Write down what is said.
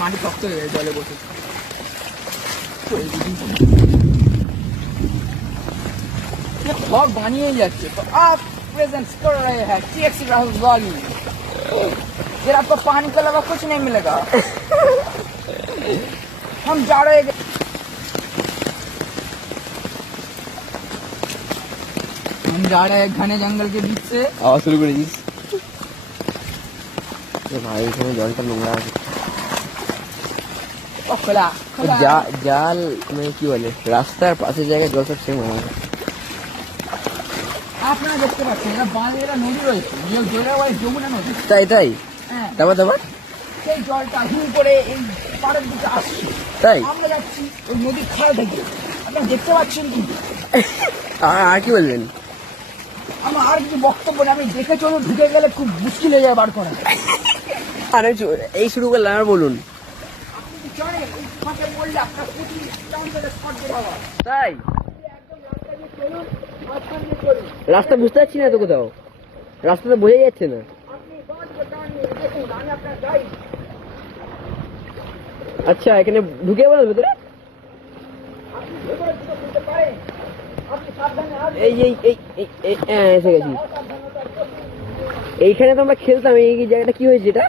মাটি শক্ত হয়ে যায় জলে বসে। फॉग बनिए जाते तो आप प्रेजेंस कर रहे हैं TXT राहुल वाली। फिर आपको पानी के अलावा कुछ नहीं मिलेगा। हम जा रहे हैं, घने जंगल के बीच से। आवाज शुरू कर दीजिए। भाई इसमें जलटा নোংরা আছে। খোলা জাল মানে কি বলে রাস্তার পাশে জায়গায় জল সব সেম হয়। আপনারা দেখতে পাচ্ছেন এটা বাঁধেরা নদী রয়েছে, জলের ওই যমুনা নদী। তাই হ্যাঁ, তারপর সেই জলটা হিম করে এই পাড়ের দিকে আসছে। তাই আমরা যাচ্ছি ওই নদীর খাড়া থেকে। আপনারা দেখতে পাচ্ছেন কি? আর কি বলবেন? আমার আর কিছু বক্তব্য নেই, আমি দেখে চলো, ঢুকে গেলে খুব মুশকিল হয়ে যাবে বার করা। আরে এই শুরু করলাম আর বলুন। আপনি কি জানেন এই ফাঁকে বললে আপনার প্রতি স্পট বের হওয়া। তাই একদম রাস্তা দিয়ে চলুন, মাঝখান দিয়ে চলুন। রাস্তা বুঝতে পারছি না তো কোথাও, রাস্তা তো বোঝা যাচ্ছে না। আপনি বাঁ দিকে টান নিয়ে দেখুন, আমি আপনার গাইড। আচ্ছা এখানে ঢুকে বলো ভেতরে। আপনি ভেতরে ঢুকে শুনতে পারেন, আপনি সাবধানে আসবেন। এই এসে গেছি। এইখানে তো আমরা খেলতাম, এই জায়গাটা কি হয়েছে এটা?